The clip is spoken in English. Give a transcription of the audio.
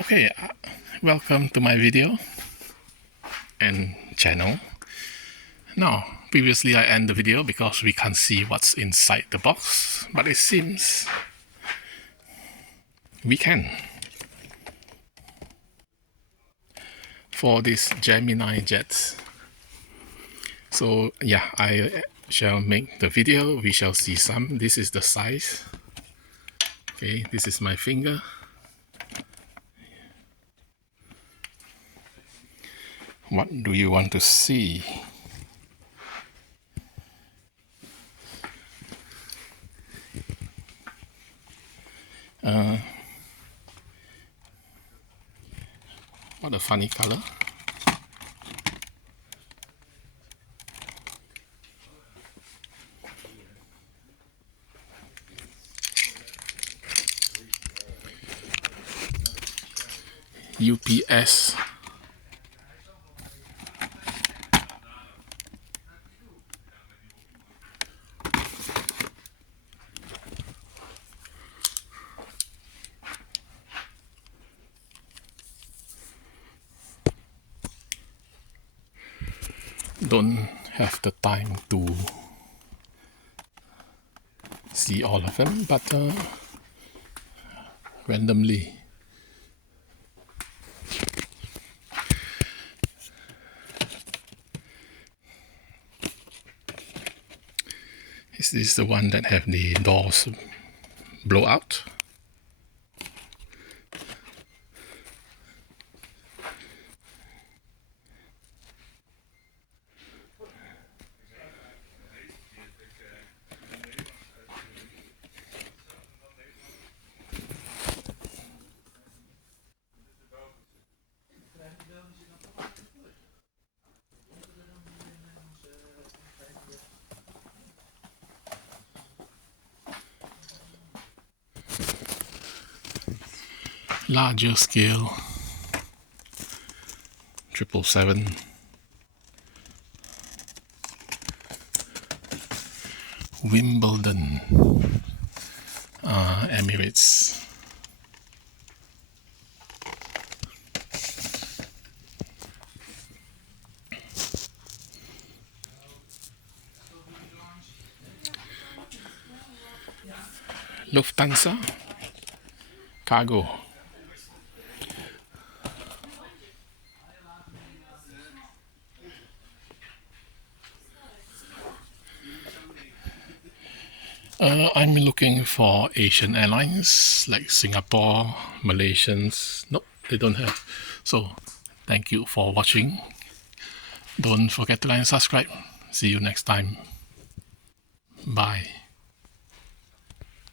Okay, welcome to my video and channel. Now, previously I end the video because we can't see what's inside the box, but it seems we can. For this Gemini jet. So yeah, I shall make the video. We shall see some. This is the size. Okay, this is my finger. What do you want to see? What a funny color. UPS. Don't have the time to see all of them, but randomly. Is this the one that have the doors blow out? Larger scale 777, Wimbledon, Emirates. Lufthansa, cargo. I'm looking for Asian airlines like Singapore, Malaysians. Nope, they don't have. So, thank you for watching. Don't forget to like and subscribe. See you next time. Bye.